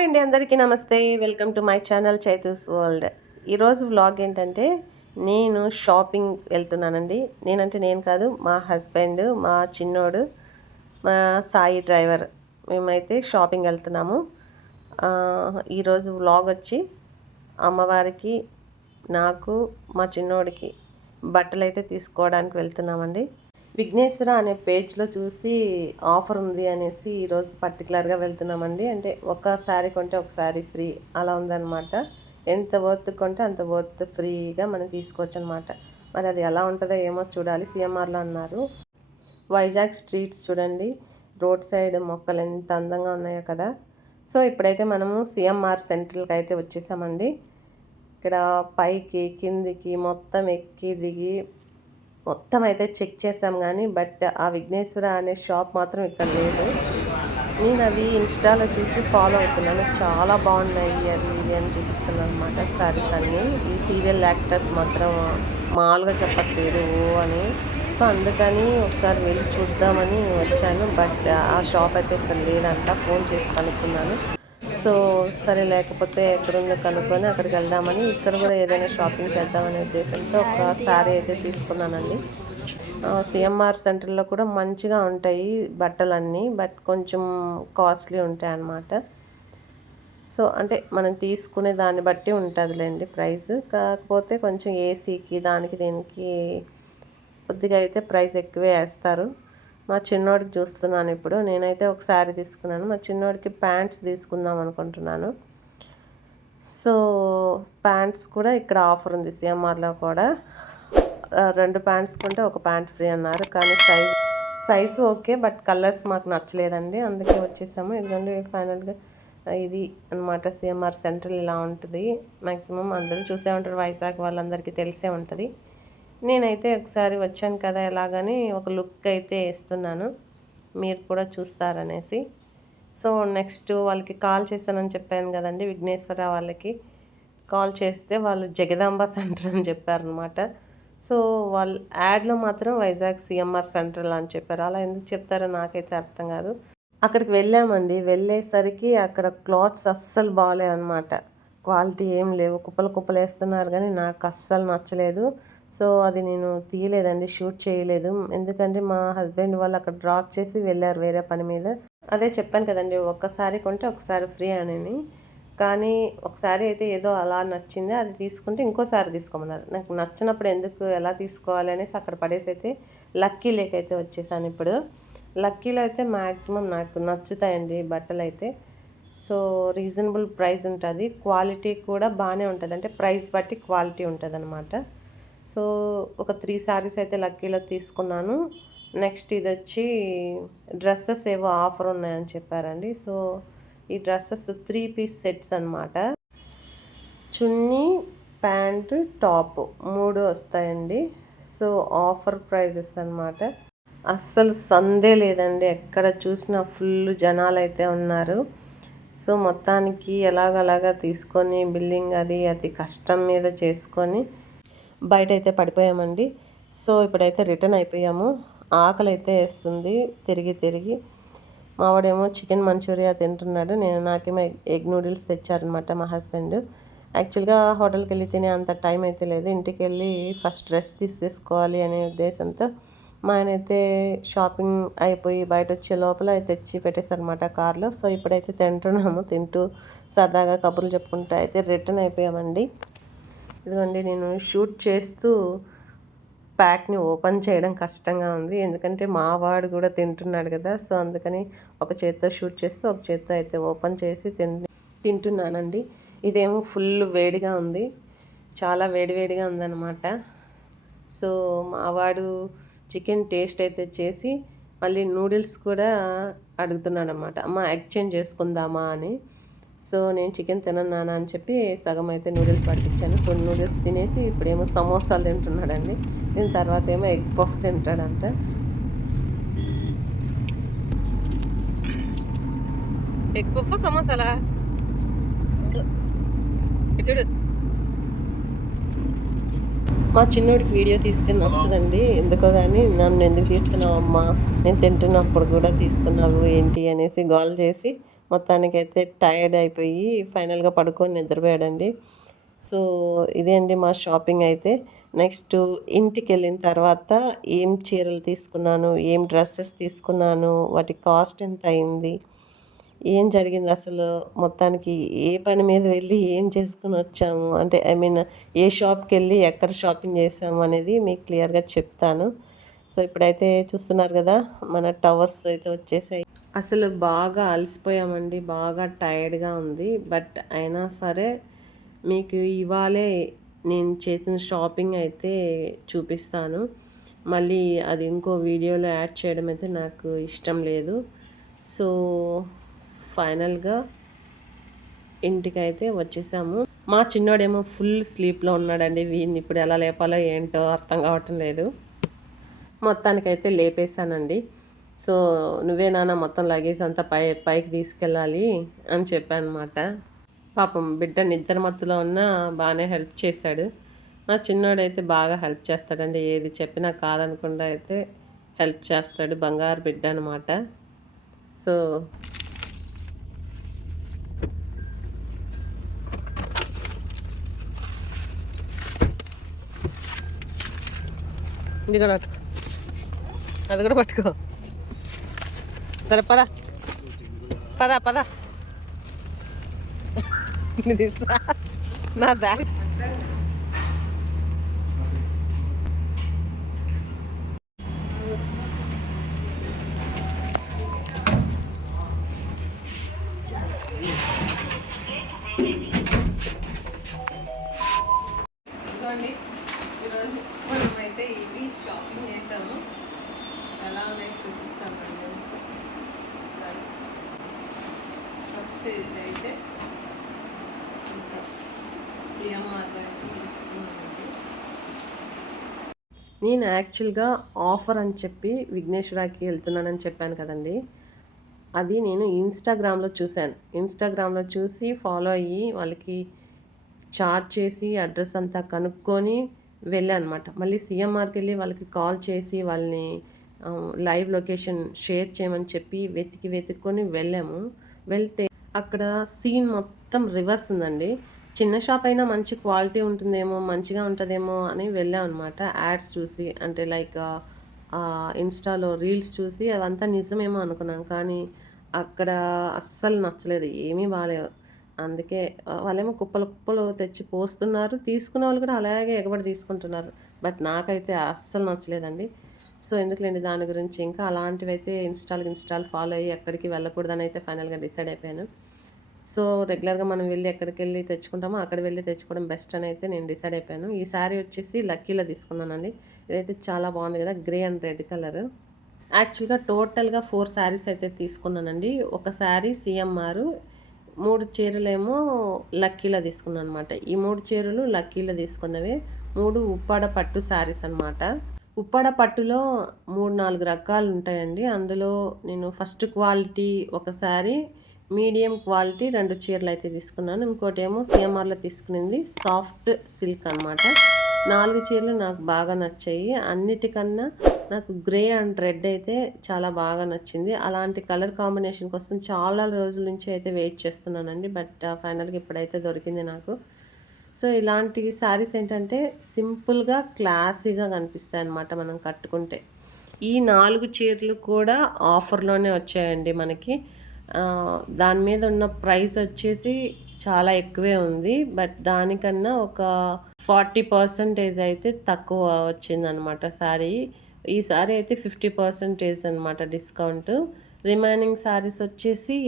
Hi అండి, అందరికీ నమస్తే. Welcome to my channel Chaitu's world. ఈరోజు వ్లాగ్ ఏంటంటే నేను షాపింగ్ వెళ్తున్నానండి. నేను కాదు, మా హస్బెండ్, మా చిన్నోడు, మా సాయి డ్రైవర్, మేమైతే షాపింగ్ వెళ్తున్నాము. ఈరోజు వ్లాగ్ వచ్చి అమ్మవారికి, నాకు, మా చిన్నోడికి బట్టలు అయితే తీసుకోవడానికి వెళ్తున్నామండి. విఘ్నేశ్వర అనే పేజ్లో చూసి ఆఫర్ ఉంది అనేసి ఈరోజు పర్టికులర్గా వెళ్తున్నామండి. అంటే ఒక శారీ కొంటే ఒక శారీ ఫ్రీ అలా ఉందన్నమాట. ఎంత వర్త్ కొంటే అంత వర్త్ ఫ్రీగా మనం తీసుకోవచ్చు అనమాట. మరి అది ఎలా ఉంటుందో ఏమో చూడాలి. సిఎంఆర్లో అన్నారు. వైజాగ్ స్ట్రీట్స్ చూడండి, రోడ్ సైడ్ మొక్కలు ఎంత అందంగా ఉన్నాయో కదా. సో ఇప్పుడైతే మనము సిఎంఆర్ సెంట్రల్కి అయితే వచ్చేసామండి. ఇక్కడ పైకి కిందికి మొత్తం ఎక్కి దిగి మొత్తం అయితే చెక్ చేసాం కానీ బట్ ఆ విఘ్నేశ్వర అనే షాప్ మాత్రం ఇక్కడ లేదు. నేను అది ఇన్స్టాలో చూసి ఫాలో అవుతున్నాను. చాలా బాగున్నాయి అది ఇది అని చూపిస్తున్నాను అనమాట శారీస్ అన్నీ. ఈ సీరియల్ యాక్టర్స్ మాత్రం మామూలుగా చెప్పట్లేదు అని. సో అందుకని ఒకసారి వెళ్ళి చూద్దామని వచ్చాను. బట్ ఆ షాప్ అయితే ఇక్కడ లేదంట. ఫోన్ చేసి కనుక్కున్నాను. సో సరే, లేకపోతే ఎక్కడుందో కనుక్కొని అక్కడికి వెళ్దామని, ఇక్కడ కూడా ఏదైనా షాపింగ్ చేద్దామనే ఉద్దేశంతో ఒక శారీ అయితే తీసుకున్నానండి. సిఎంఆర్ సెంటర్లో కూడా మంచిగా ఉంటాయి బట్టలన్నీ, బట్ కొంచెం కాస్ట్లీ ఉంటాయి అన్నమాట. సో అంటే మనం తీసుకునే దాన్ని బట్టి ఉంటుందిలేండి ప్రైస్. కాకపోతే కొంచెం ఏసీకి దానికి దీనికి కొద్దిగా అయితే ప్రైస్ ఎక్కువే వేస్తారు. మా చిన్నోడికి చూస్తున్నాను ఇప్పుడు. నేనైతే ఒక శారీ తీసుకున్నాను. మా చిన్నోడికి ప్యాంట్స్ తీసుకుందాం అనుకుంటున్నాను. సో ప్యాంట్స్ కూడా ఇక్కడ ఆఫర్ ఉంది సిఎంఆర్లో కూడా. 2 ప్యాంట్స్ కొంటే ఒక ప్యాంట్ ఫ్రీ అన్నారు. కానీ సైజు ఓకే, బట్ కలర్స్ మాకు నచ్చలేదండి. అందుకే వచ్చేసాము. ఎందుకంటే ఫైనల్గా ఇది అనమాట సిఎంఆర్ సెంట్రల్ ఇలా ఉంటుంది. మ్యాక్సిమం అందరూ చూసే ఉంటారు, వైజాగ్ వాళ్ళందరికీ తెలిసే ఉంటుంది. నేనైతే ఒకసారి వచ్చాను కదా, ఎలాగని ఒక లుక్ అయితే వేస్తున్నాను, మీరు కూడా చూస్తారనేసి. సో నెక్స్ట్ వాళ్ళకి కాల్ చేశానని చెప్పాను కదండి, విఘ్నేశ్వర వాళ్ళకి కాల్ చేస్తే వాళ్ళు జగదాంబ సెంటర్ అని చెప్పారనమాట. సో వాళ్ళు యాడ్లో మాత్రం వైజాగ్ సిఎంఆర్ సెంట్రల్ అని చెప్పారు. అలా ఎందుకు చెప్తారో నాకైతే అర్థం కాదు. అక్కడికి వెళ్ళామండి. వెళ్ళేసరికి అక్కడ క్లాత్స్ అస్సలు బాగాలేవు అనమాట. క్వాలిటీ ఏం లేవు, కుప్పలు వేస్తున్నారు కానీ నాకు అస్సలు నచ్చలేదు. సో అది నేను తీయలేదండి, షూట్ చేయలేదు. ఎందుకంటే మా హస్బెండ్ వాళ్ళు అక్కడ డ్రాప్ చేసి వెళ్ళారు వేరే పని మీద. అదే చెప్పాను కదండి, ఒక్కసారి కొంటే ఒకసారి ఫ్రీ అని. కానీ ఒకసారి అయితే ఏదో అలా నచ్చింది, అది తీసుకుంటే ఇంకోసారి తీసుకోమన్నారు. నాకు నచ్చినప్పుడు ఎందుకు ఎలా తీసుకోవాలి అనేసి అక్కడ పడేసి అయితే లక్కీ లేక్ అయితే వచ్చేసాను. ఇప్పుడు లక్కీలో అయితే మ్యాక్సిమం నాకు నచ్చుతాయండి బట్టలు అయితే. సో రీజనబుల్ ప్రైస్ ఉంటుంది, క్వాలిటీ కూడా బాగానే ఉంటుంది. అంటే ప్రైస్ బట్టి క్వాలిటీ ఉంటుంది అనమాట. సో ఒక 3 శారీస్ అయితే లక్కీలో తీసుకున్నాను. నెక్స్ట్ ఇది వచ్చి డ్రెస్సెస్ ఏవో ఆఫర్ ఉన్నాయని చెప్పారండి. సో ఈ డ్రెస్సెస్ 3 పీస్ సెట్స్ అనమాట. చున్నీ, ప్యాంటు, టాప్ 3 వస్తాయండి. సో ఆఫర్ ప్రైజెస్ అనమాట. అస్సలు సందే లేదండి, ఎక్కడ చూసినా ఫుల్ జనాలు అయితే ఉన్నారు. సో మొత్తానికి ఎలాగలాగా తీసుకొని బిల్లింగ్ అది కష్టం మీద చేసుకొని బయట అయితే పడిపోయామండి. సో ఇప్పుడైతే రిటర్న్ అయిపోయాము. ఆకలి అయితే వేస్తుంది తిరిగి. మావాడేమో చికెన్ మంచూరియా తింటున్నాడు. నాకేమో ఎగ్ నూడిల్స్ తెచ్చారనమాట మా హస్బెండ్. యాక్చువల్గా హోటల్కి వెళ్ళి తినే అంత టైం అయితే లేదు. ఇంటికి వెళ్ళి ఫస్ట్ రెస్ట్ తీసేసుకోవాలి అనే ఉద్దేశంతో మా ఆయన అయితే షాపింగ్ అయిపోయి బయట వచ్చే లోపల తెచ్చి పెట్టేశారనమాట కార్లో. సో ఇప్పుడైతే తింటూ సరదాగా కబుర్లు చెప్పుకుంటూ అయితే రిటర్న్ అయిపోయామండి. ఇదిగోండి, నేను షూట్ చేస్తూ ప్యాక్ని ఓపెన్ చేయడం కష్టంగా ఉంది, ఎందుకంటే మా వాడు కూడా తింటున్నాడు కదా. సో అందుకని ఒక చేత్తో షూట్ చేస్తూ ఒక చేత్తో అయితే ఓపెన్ చేసి తింటున్నానండి. ఇదేమో ఫుల్ వేడిగా ఉంది, చాలా వేడిగా ఉందన్నమాట. సో మా వాడు చికెన్ టేస్ట్ అయితే చేసి మళ్ళీ నూడిల్స్ కూడా అడుగుతున్నాడు అనమాట, అమ్మ ఎక్స్చేంజ్ చేసుకుందామా అని. సో నేను చికెన్ తినను నాన్న అని చెప్పి సగం అయితే నూడిల్స్ పట్టించాను. సో నూడిల్స్ తినేసి ఇప్పుడేమో సమోసాలు తింటున్నాడండి. దీని తర్వాత ఏమో ఎగ్ పఫ్ తింటాడంట. ఎగ్ పఫ్ సమోసాలా చూడు. మా చిన్నోడికి వీడియో తీస్తే నచ్చదండి ఎందుకో, కానీ నన్ను ఎందుకు తీస్తున్నావు అమ్మా, నేను తింటున్నప్పుడు కూడా తీస్తున్నావు ఏంటి అనేసి గోల్ చేసి మొత్తానికైతే టైర్డ్ అయిపోయి ఫైనల్గా పడుకొని నిద్రపోయాడండి. సో ఇదే అండి మా షాపింగ్ అయితే. నెక్స్ట్ ఇంటికి వెళ్ళిన తర్వాత ఏం చీరలు తీసుకున్నాను, ఏం డ్రెస్సెస్ తీసుకున్నాను, వాటి కాస్ట్ ఎంత అయింది, ఏం జరిగింది అసలు, మొత్తానికి ఏ పని మీద వెళ్ళి ఏం చేసుకుని వచ్చాము, అంటే ఐ మీన్ ఏ షాప్కి వెళ్ళి ఎక్కడ షాపింగ్ చేసాము అనేది మీకు క్లియర్గా చెప్తాను. సో ఇప్పుడైతే చూస్తున్నారు కదా, మన టవర్స్ అయితే వచ్చేసాయి. అసలు బాగా అలసిపోయామండి, బాగా టైర్డ్గా ఉంది. బట్ అయినా సరే మీకు ఇవాళే నేను చేసిన షాపింగ్ అయితే చూపిస్తాను. మళ్ళీ అది ఇంకో వీడియోలో యాడ్ చేయడం అయితే నాకు ఇష్టం లేదు. సో ఫైనల్గా ఇంటికైతే వచ్చేసాము. మా చిన్నోడేమో ఫుల్ స్లీప్లో ఉన్నాడండి. వీడిని ఇప్పుడు ఎలా లేపాలో ఏంటో అర్థం కావటం లేదు. మొత్తానికైతే లేపేశానండి. సో నువ్వే నాన్న మొత్తం లగేజ్ అంతా పైకి తీసుకెళ్ళాలి అని చెప్పాను అనమాట. పాపం బిడ్డ నిద్ర మత్తులో ఉన్న బాగానే హెల్ప్ చేశాడు. మా చిన్నోడైతే బాగా హెల్ప్ చేస్తాడండి, ఏది చెప్పినా కాదనకుండా అయితే హెల్ప్ చేస్తాడు. బంగారు బిడ్డ అనమాట. సో ఇది కూడా పట్టుకో, అది కూడా పట్టుకో. సరే పద పద పద నా బ్యాగ్. ఇదిగోండి, ఈరోజు మనమైతే ఇవి షాపింగ్ చేసాము. ఎలా ఉన్నాయో చూపిస్తామండి. ఫస్ట్ ఇదైతే సిఎంఆర్లో తీసుకున్నామండి. నేను యాక్చువల్గా ఆఫర్ అని చెప్పి విఘ్నేశ్వరాకి వెళ్తున్నానని చెప్పాను కదండి. అది నేను ఇన్స్టాగ్రామ్లో చూశాను. ఇన్స్టాగ్రామ్లో చూసి ఫాలో అయ్యి వాళ్ళకి చాట్ చేసి అడ్రస్ అంతా కనుక్కొని వెళ్ళాను అనమాట. మళ్ళీ సిఎంఆర్కి వెళ్ళి వాళ్ళకి కాల్ చేసి వాళ్ళని లైవ్ లొకేషన్ షేర్ చేయమని చెప్పి వెతుక్కొని వెళ్ళాము. వెళ్తే అక్కడ సీన్ మొత్తం రివర్స్ ఉందండి. చిన్న షాప్ అయినా మంచి క్వాలిటీ ఉంటుందేమో, మంచిగా ఉంటుందేమో అని వెళ్ళాం అనమాట. యాడ్స్ చూసి, అంటే లైక్ ఇన్స్టాలో రీల్స్ చూసి అవంతా నిజమేమో అనుకున్నాం. కానీ అక్కడ అస్సలు నచ్చలేదు, ఏమీ బాగాలేవు. అందుకే వాళ్ళేమో కుప్పలు కుప్పలు తెచ్చి పోస్తున్నారు, తీసుకునే వాళ్ళు కూడా అలాగే ఎగబడి తీసుకుంటున్నారు. బట్ నాకైతే అస్సలు నచ్చలేదండి. సో ఎందుకులేండి దాని గురించి, ఇంకా అలాంటివి అయితే ఇన్స్టాల్ ఫాలో అయ్యి ఎక్కడికి వెళ్ళకూడదని అయితే ఫైనల్గా డిసైడ్ అయిపోయాను. సో రెగ్యులర్గా మనం వెళ్ళి ఎక్కడికి వెళ్ళి తెచ్చుకుంటామో అక్కడ వెళ్ళి తెచ్చుకోవడం బెస్ట్ అని అయితే నేను డిసైడ్ అయిపోయాను. ఈ శారీ వచ్చేసి లక్కీలో తీసుకున్నానండి. ఇదైతే చాలా బాగుంది కదా, గ్రే అండ్ రెడ్ కలర్. యాక్చువల్గా టోటల్గా 4 శారీస్ అయితే తీసుకున్నానండి. ఒక శారీ సిఎంఆర్, 3 చీరలేమో లక్కీలో తీసుకున్నాను అనమాట. ఈ 3 చీరలు లక్కీలో తీసుకున్నవే. 3 ఉప్పాడ పట్టు శారీస్ అనమాట. ఉప్పాడ పట్టులో 3-4 రకాలు ఉంటాయండి. అందులో నేను ఫస్ట్ క్వాలిటీ ఒక శారీ, మీడియం క్వాలిటీ 2 చీరలు అయితే తీసుకున్నాను. ఇంకోటి ఏమో సిఎంఆర్లో తీసుకునింది సాఫ్ట్ సిల్క్ అనమాట. 4 చీరలు నాకు బాగా నచ్చాయి. అన్నిటికన్నా నాకు గ్రే అండ్ రెడ్ అయితే చాలా బాగా నచ్చింది. అలాంటి కలర్ కాంబినేషన్ కోసం చాలా రోజుల నుంచి అయితే వెయిట్ చేస్తున్నానండి. బట్ ఫైనల్గా ఇప్పుడైతే దొరికింది నాకు. సో ఇలాంటి శారీస్ ఏంటంటే సింపుల్గా క్లాసీగా కనిపిస్తాయి అన్నమాట మనం కట్టుకుంటే. ఈ 4 చీరలు కూడా ఆఫర్లోనే వచ్చాయండి మనకి. దాని మీద ఉన్న ప్రైస్ వచ్చేసి చాలా ఎక్కువే ఉంది. బట్ దానికన్నా ఒక 40% అయితే తక్కువ వచ్చిందనమాట శారీ. ఈ శారీ అయితే 50% అనమాట డిస్కౌంట్. రిమైనింగ్ శారీస్ వచ్చేసి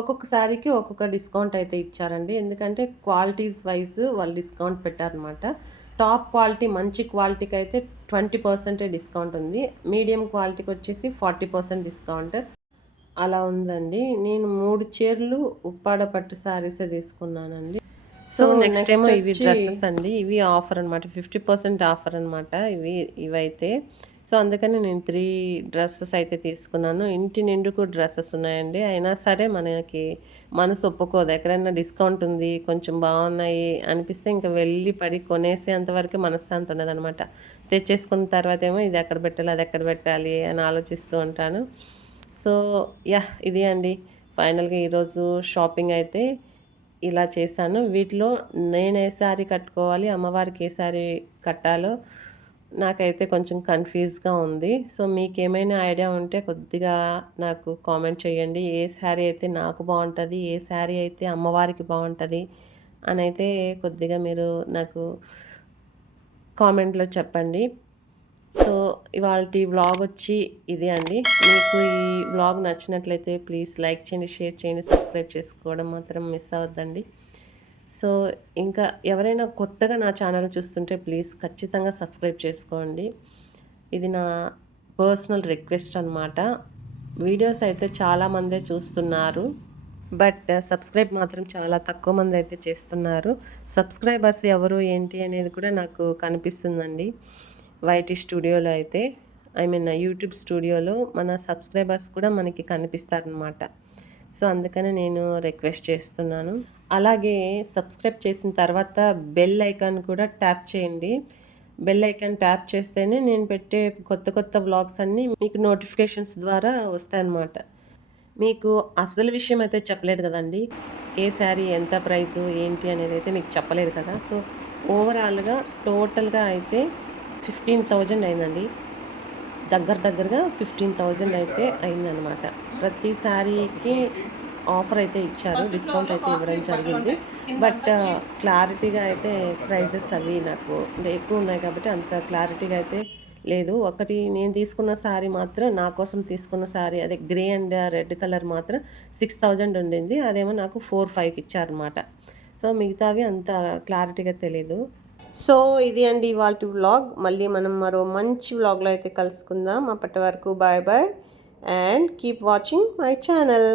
ఒక్కొక్క శారీకి ఒక్కొక్క డిస్కౌంట్ అయితే ఇచ్చారండి. ఎందుకంటే క్వాలిటీస్ వైజ్ వాళ్ళు డిస్కౌంట్ పెట్టారనమాట. టాప్ క్వాలిటీ మంచి క్వాలిటీకి అయితే 20% డిస్కౌంట్ ఉంది. మీడియం క్వాలిటీకి వచ్చేసి 40% డిస్కౌంట్ అలా ఉందండి. నేను 3 చీరలు ఉప్పాడ పట్టు శారీసే తీసుకున్నానండి. సో నెక్స్ట్ ఏమో ఇవి డ్రెస్సెస్ అండి. ఇవి ఆఫర్ అనమాట, 50% ఆఫర్ అనమాట ఇవైతే. సో అందుకని నేను 3 డ్రెస్సెస్ అయితే తీసుకున్నాను. ఇంటి నిండుకు డ్రెస్సెస్ ఉన్నాయండి. అయినా సరే మనకి మనసు ఒప్పుకోదు. ఎక్కడైనా డిస్కౌంట్ ఉంది, కొంచెం బాగున్నాయి అనిపిస్తే ఇంకా వెళ్ళి పడి కొనేసేంతవరకు మనశ్శాంతి ఉండదు అనమాట. తెచ్చేసుకున్న తర్వాత ఏమో ఇది ఎక్కడ పెట్టాలి, అది ఎక్కడ పెట్టాలి అని ఆలోచిస్తూ ఉంటాను. సో ఇది అండి ఫైనల్గా ఈరోజు షాపింగ్ అయితే ఇలా చేశాను. వీటిలో నేను ఏ శారీ కట్టుకోవాలి, అమ్మవారికి ఏ శారీ కట్టాలో నాకైతే కొంచెం కన్‌ఫ్యూజ్‌గా ఉంది. సో, మీకేమైనా ఐడియా ఉంటే కొద్దిగా నాకు కామెంట్ చేయండి. ఏ శారీ అయితే నాకు బావుంటది, ఏ శారీ అయితే అమ్మవారికి బావుంటది అనైతే కొద్దిగా మీరు నాకు కామెంట్‌లో చెప్పండి. సో, ఇవాల్టి వ్లాగొచ్చి ఇదే అండి. మీకు ఈ వ్లాగ్ నచ్చినట్లయితే ప్లీజ్ లైక్ చేయండి, షేర్ చేయండి, సబ్స్క్రైబ్ చేసుకోవడం మాత్రం మిస్ అవ్వద్దండి. సో, ఇంకా ఎవరైనా కొత్తగా నా ఛానల్ చూస్తుంటే ప్లీజ్ ఖచ్చితంగా సబ్స్క్రైబ్ చేసుకోండి. ఇది నా పర్సనల్ రిక్వెస్ట్ అనమాట. వీడియోస్ అయితే చాలామందే చూస్తున్నారు. బట్ సబ్స్క్రైబ్ మాత్రం చాలా తక్కువ మంది అయితే చేస్తున్నారు. సబ్స్క్రైబర్స్ ఎవరు ఏంటి అనేది కూడా నాకు కనిపిస్తుందండి. వైటీ స్టూడియోలో అయితే యూట్యూబ్ స్టూడియోలో మన సబ్స్క్రైబర్స్ కూడా మనకి కనిపిస్తారనమాట. సో, అందుకని నేను రిక్వెస్ట్ చేస్తున్నాను. అలాగే సబ్స్క్రైబ్ చేసిన తర్వాత బెల్ ఐకాన్ కూడా ట్యాప్ చేయండి. బెల్ ఐకాన్ ట్యాప్ చేస్తేనే నేను పెట్టే కొత్త కొత్త వ్లాగ్స్ అన్నీ మీకు నోటిఫికేషన్స్ ద్వారా వస్తాయన్నమాట. మీకు అసలు విషయం అయితే చెప్పలేదు కదండి. ఏ శారీ ఎంత ప్రైసు ఏంటి అనేది అయితే మీకు చెప్పలేదు కదా. సో, ఓవరాల్‌గా టోటల్‌గా అయితే 15,000 అయిందండి. దగ్గరగా 15,000 అయితే అయిందనమాట. ప్రతి శారీకి ఆఫర్ అయితే ఇచ్చారు. డిస్కౌంట్ అయితే ఇవ్వడం జరిగింది. బట్ క్లారిటీగా అయితే ప్రైజెస్ అవి నాకు ఎక్కువ ఉన్నాయి కాబట్టి అంత క్లారిటీగా అయితే లేదు. ఒకటి నేను తీసుకున్న శారీ మాత్రం నా కోసం తీసుకున్న శారీ అదే గ్రే అండ్ రెడ్ కలర్ మాత్రం 6,000 ఉండింది. అదేమో నాకు 4,500కి ఇచ్చారనమాట. సో, మిగతావి అంత క్లారిటీగా తెలీదు. సో, ఇది అండి ఇవాల్టి వ్లాగ్. మళ్ళీ మనం మరో మంచి వ్లాగ్‌లో అయితే కలుసుకుందాం. అప్పటి వరకు bye bye and keep watching my channel.